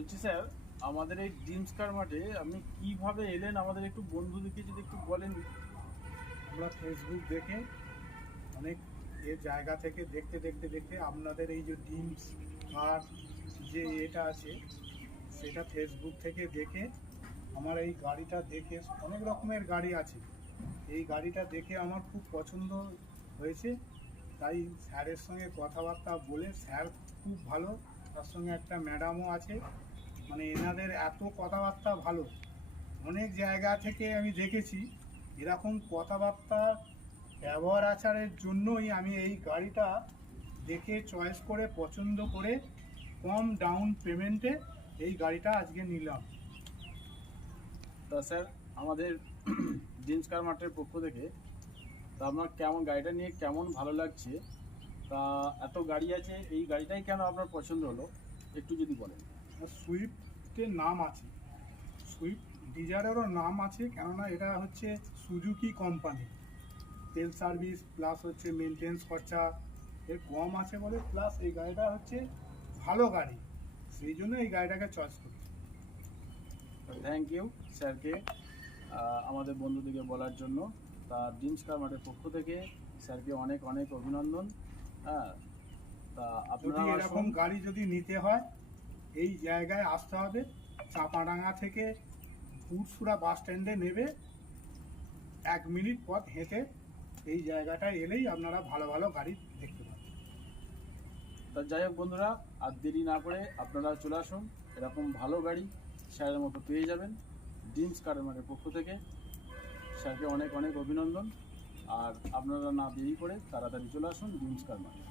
বলছি স্যার, আমাদের এই ড্রিমস কার মাঠে আপনি কিভাবে এলেন, আমাদের একটু বন্ধুদেরকে যদি একটু বলেন। আমরা ফেসবুক দেখে অনেক জায়গা থেকে দেখতে দেখতে দেখতে আপনাদের এই যে ডিমস আর যে এটা আছে সেটা ফেসবুক থেকে দেখে আমার এই গাড়িটা দেখে, অনেক রকমের গাড়ি আছে, এই গাড়িটা দেখে আমার খুব পছন্দ হয়েছে। তাই স্যারের সঙ্গে কথাবার্তা বলে, স্যার খুব ভালো, তার সঙ্গে একটা ম্যাডামও আছে, মানে এনাদের এত কথাবার্তা ভালো। অনেক জায়গা থেকে আমি দেখেছি এরকম কথাবার্তা, ব্যবহার আচারের জন্যই আমি এই গাড়িটা দেখে চয়েস করে পছন্দ করে কম ডাউন পেমেন্টে এই গাড়িটা আজকে নিলাম। তা স্যার, আমাদের ড্রিমস কার মাঠের পক্ষ থেকে তা আপনার কেমন গাড়িটা নিয়ে কেমন ভালো লাগছে, তা এত গাড়ি আছে, এই গাড়িটাই কেন আপনার পছন্দ হলো একটু যদি বলেন। সুইফটের নাম আছে, সুইফট ডিজায়ারেরও নাম আছে, কেননা এটা হচ্ছে সুজুকি কোম্পানি। তেল সার্ভিস প্লাস হচ্ছে মেনটেন্স খরচা এর কম আছে বলে, প্লাস এই গাড়িটা হচ্ছে ভালো গাড়ি, সেই জন্য এই গাড়িটাকে চয়েস করি। থ্যাংক ইউ স্যারকে আমাদের বন্ধুদেরকে বলার জন্য। তা ড্রিমস কার মাঠের পক্ষ থেকে স্যারকে অনেক অনেক অভিনন্দন। হ্যাঁ, তা যদি আপনারা এরকম গাড়ি যদি নিতে হয় এই জায়গায় আসতে হবে, চাপাডাঙ্গা থেকে পুরসুরা বাস স্ট্যান্ডে নেবে, 1 মিনিট পথ হেঁটে এই জায়গাটায় এলেই আপনারা ভালো ভালো গাড়ি দেখতে পাবেন। তা যাই হোক বন্ধুরা, আর দেরি না করে আপনারা চলে আসুন, এরকম ভালো গাড়ি স্যারের মতো পেয়ে যাবেন ড্রিমস কারের মাঠের পক্ষ থেকে। স্যারকে অনেক অনেক অভিনন্দন। আর আপনারা না দেরি করে তাড়াতাড়ি চলে আসুন ড্রিমস কার মাঠে।